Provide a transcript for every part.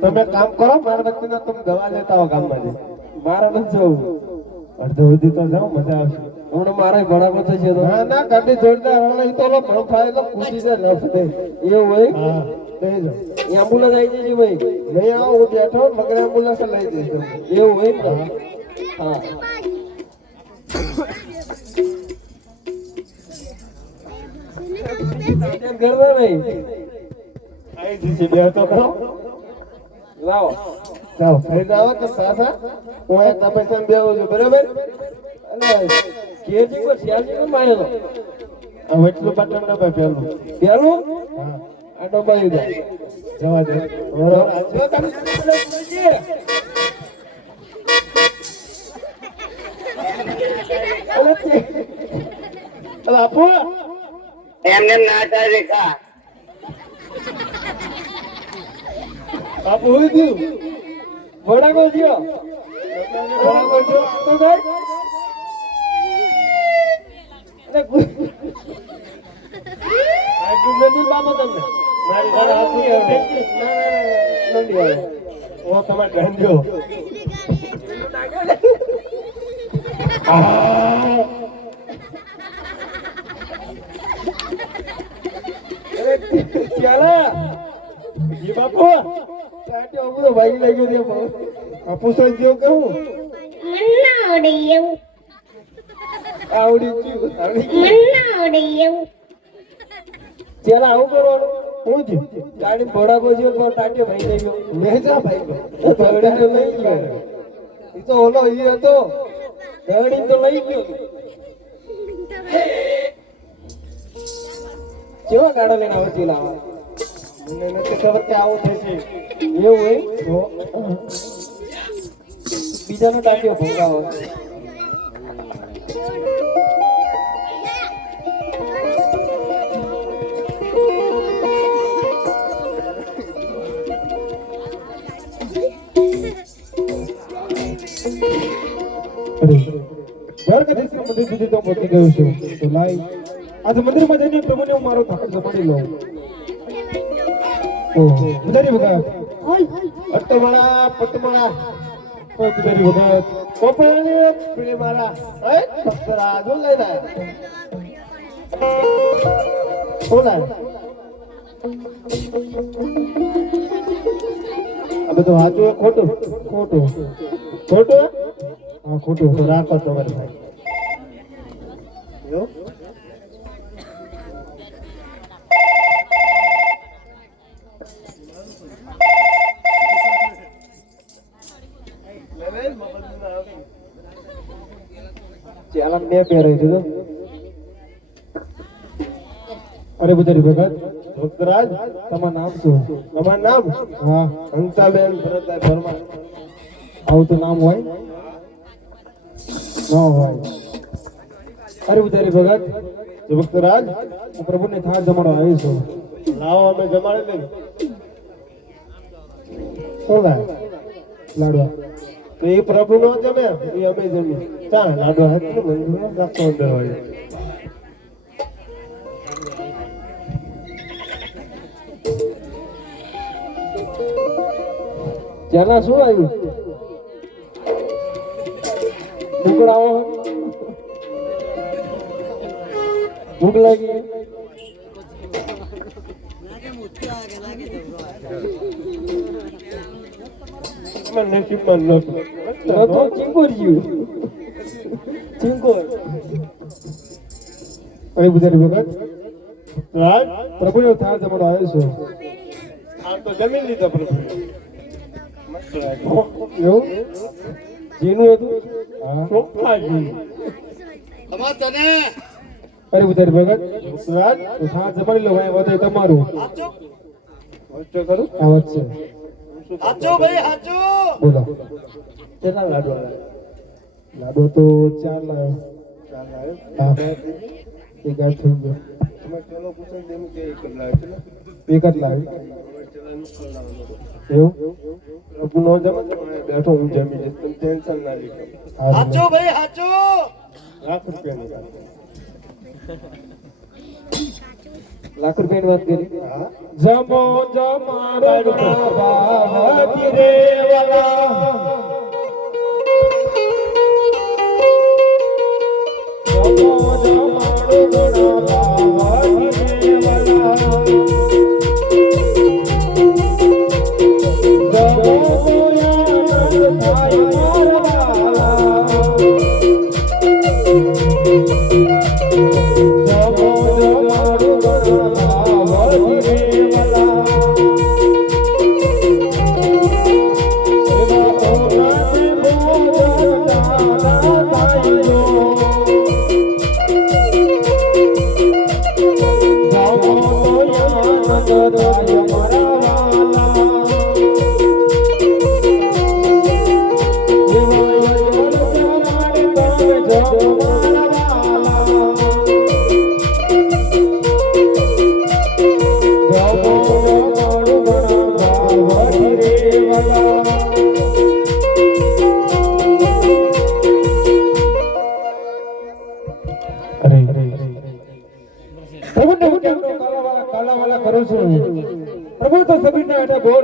તમે કામ કરો મારા વ્યક્તિને તમે દવા લેતા આવો ગામમાંથી. મારે નથી જવું. અડધો સુધી તો જાઓ મજા આવશે. હમણાં મારે ભડાકો થશે તો. ના ના ગાડી જોરદાર હાલે ઈ તો ભણ ફાય તો ખુશી છે લફ દે. એવું હોય? હા લઈ જાઓ. એ એમ્બ્યુલન્સ આવી જશે ભાઈ. નહીં આવો હું બેઠો મગર એમ્બ્યુલન્સ લઈ જઈશ. એવું હોય ને? હા. એમ કરતા નહીં. આવી જશે બે તો કરો. લાવો. જાઓ ફરી જાઓ તો પાછા હું એક તપસ્યા બેહું છું બરાબર. અલે કેજી પર સિયાજી પર માર્યો તો. હવે એટલું બટન દબાય પેલું. પેલું હા આ દબાવી દે. જવા દે. બરાબર આજ્યો કામ અલે આપો એમને નાતા રેખા આપો હોય ગયું. ભડાકો થયો. ભડાકો થયો તો ભાઈ. આજુ નથી બાબો તમને. મારી ઘરે હાથી આવે. નથી આવે. ઓ તમારે ગંજો. ચાલા જી બાપુ કાટે ઓબરો ભાઈ લાગ્યો દે પણ આપુ સો જેવું કહું મન્નાવડી એવું આવડી ગયું મન્નાવડી એવું ચાલા આવું કરવાનું હું જ ગાડી ભડાકો છે પણ ટાટ્યો ભાઈ લઈ ગયો લે જા ભાઈ ધડી તો લઈ ગયો ઈ તો ઓલો ઈ હતો ધડી તો લઈ ગયો કેવા ગાડા લઈને આવો ચીલાવા મને નથી ખબર કે આવું થશે. એવું હોય તો બીજાનો ટાટ્યો ભંગાવો દ્વારકાધીશ મંદિર સુધી તો પહોંચી ગયો છું. તો લાઈ આજે મંદિરમાં જઈને પ્રભુને હું મારો થાક જમાડી લઉં. ઓહો પૂજારી ભગત અટમાળા પટમાળા ઓ પૂજારી ભગત કોપરાને પીળી માળા હે ભક્તરા જો લઈ રહ્યા ઓલા આ બધું સાચું ખોટું ખોટું ખોટું હા ખોટું તો રાખો તમારે ભાઈ જો ચાલા બે પહેરાઈ દીધો અરે પૂજારી ભગત ભક્તરાજ તમારું નામ શું? તમારું નામ હા હંસાબેન ભરતભાઈ પરમાર. આવું તો નામ હોય ન હોય. અરે પૂજારી ભગત ભક્તરાજ હું પ્રભુને થાળ જમાડવા આવી છું. લાવો અમે જમાડી લઈએ. શું લાય લાડવા તો એ પ્રભુ નો જમે એ અમે જમીએ. ચાલ લાડવા હાથ મંદિર રાખતો અંદર હોય. ચાલા શું આવ્યું ઉકળાવો ભૂખ લાગી મને નસીબમાં નહોતું. તો ચીંકોર જ્યું ચીંકોર અરે પૂજારી ભગત રાજ પ્રભુનો થાળ જમાડવા આવ્યો છું. આમ તો જમી લીધો પ્રભુ. એવું જેનું હતું હા ચોખ્ખા જી અરે પૂજારી ભગત રાજ તો થાળ જમાડી લો ભાઈ વધે તમારું વચ્ચે કરું આ વચ્ચે બોલો કેટલા લાડવા લાડો તો 4 લાવ્યો. હા એક ગાય થઈ ગયો. એક જ લાવી એવું પ્રભુ નો જમે બેઠો હું જમી લઈશ. તમે ટેન્શન ના લો. હાચો ભાઈ હાચો લાખ રૂપિયાની વાત. લાખ રૂપિયાની વાત કરી જમો જમાડો ભાવ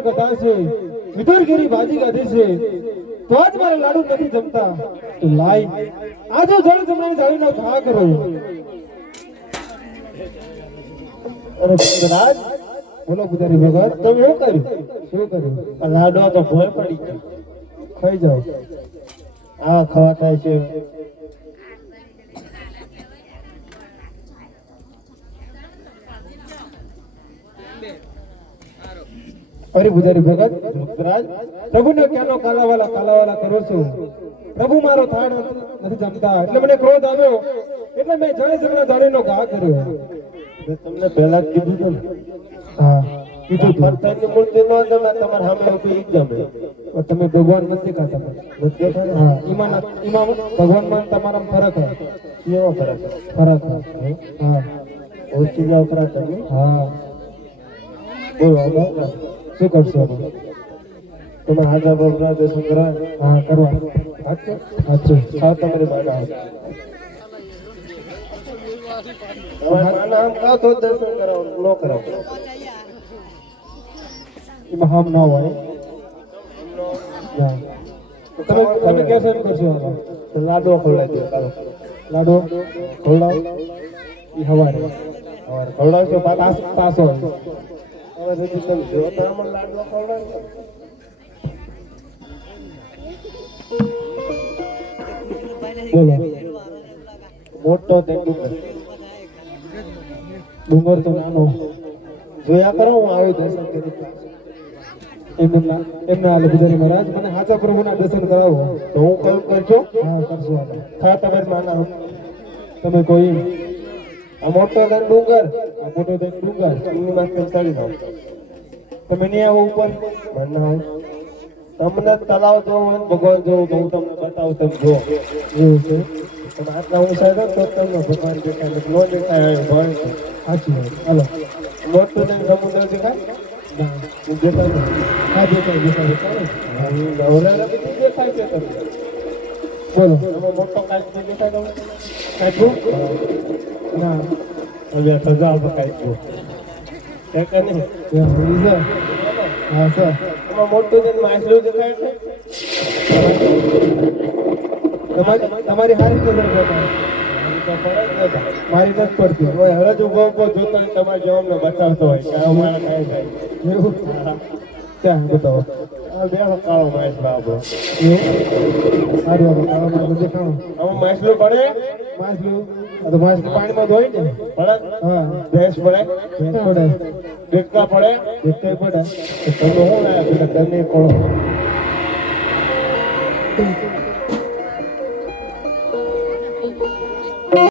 પર કથા છે વિદુરગીરી બાજી ગાધી છે તો આજ મારે લાડુ નથી જમતા તો લાઈ આજો જળ જમવાની જાળીનો ઘા કરો. અરે રાજ બોલો પૂજારી ભગત, તમે શું કર્યું? શું કર્યું? આ લાડવા તો ભોય પડી ગયો. ખાઈ જાઓ. આ ખાવા થાય છે. અરે પૂજારી ભગત, ધૃતરાજ પ્રભુને ક્યાંનો કાલાવાલા કરો છો? પ્રભુ મારો થાળ નથી જમતા એટલે મને ક્રોધ આવ્યો એટલે મેં જળ જમના જાળીનો ઘા કર્યો. મેં તમને પહેલા જ કીધું હતું ને. હા કીધું ફરતાની મૂર્તિ નો જમે, તમારા સામે ઊભી જ જમે. પણ તમે ભગવાન નથી ખાતા. નથી દેખાતા? હા ઈમાં ભગવાનમાં તમારા ફરક હે. કેવો ફરક છે? ફરક હે. હા ઓછી જાવ ફરક છે ને? હા બોલો હવે શું કરો? શું કરશો હવે? તમે હાજા બાબરા દર્શન કરવા? હા કરવા. સાચું? સાચું. ખાવ તમારી માના આમ. તમારી માના આમ ખાવ તો જ દર્શન કરાવો, ન કરાવો. એમાં હામ ના હોય. ના. તમે કેસે એમ કરશો હવે? તો લાડવો ખવડાવી દો ચાલો. લાડો ખવડાવો. ઈ હવારે સવારે ખવડાવશો પાછા? તાસો હવે હજી તમે જો તો આમાં લાડવો ખવડાવશો. બોલો. મોટો તે ડુંગર ડુંગર તો નાનો. જોયા કરો, હું આવી દર્શન કરી. એમના હાલે પૂજારી મહારાજ મને હાચા પ્રભુના દર્શન કરાવો. તો હું કયું કરજો? હા કરશો આપણે. હા તમારી માના આમ. તમે કોઈ આ મોટો તે ડુંગર આ ફોટો દઈને ડુંગર એમની માથે ચડી જાઓ. તમે નહીં આવો ઉપર. માના આમ. તમને તલાવ જોવું હોય ને ભગવાન જોવું તો હું તમને બતાવું, તમે જો. એવું છે. તમે આટલા ઊંચાઈ જાઓ તો તમને ભગવાન દેખાય, ને નો દેખાય હવે ભણ છે. સાચી વાત. હાલો. મોટું થઈને સમુદ્ર દેખાય? ના. હું દેખાય નહીં. હા દેખાય ચાલો. નવરા બધી દેખાય છે તમને. બોલો. તમે મોટો કાચબો દેખાય તમને? કાચબો? ના હવે સજા પકાઈ ગયો. છે કે નહીં? એમ ઈ છે. હા સર. એમાં મોટું થઈને માછલું દેખાય છે? તમારી હારી નજર બતાવો. તો પડે જ નતા. મારી નથી પડતી. કોઈ હવે જ ઉભો ઉભો જોતો હોય, તમારે જેવો અમને બતાવતો હોય કે આ અમારા કાંઈ થાય. એવું ક્યાં બતાવો. આ બેઠો કાળો માછલો આપણો. એવું સારું આપણે કાળામાં દેખાણો. આમાં માછલું પડે? માછલું આ તો માછલું પાણીમાં ધોઈ ને. પડે? હા ભેંસ પડે? ભેંસ પડે. દેડકા પડે? દેખાય પડે. તો તમે શું લાયા પેલા તમે પડો?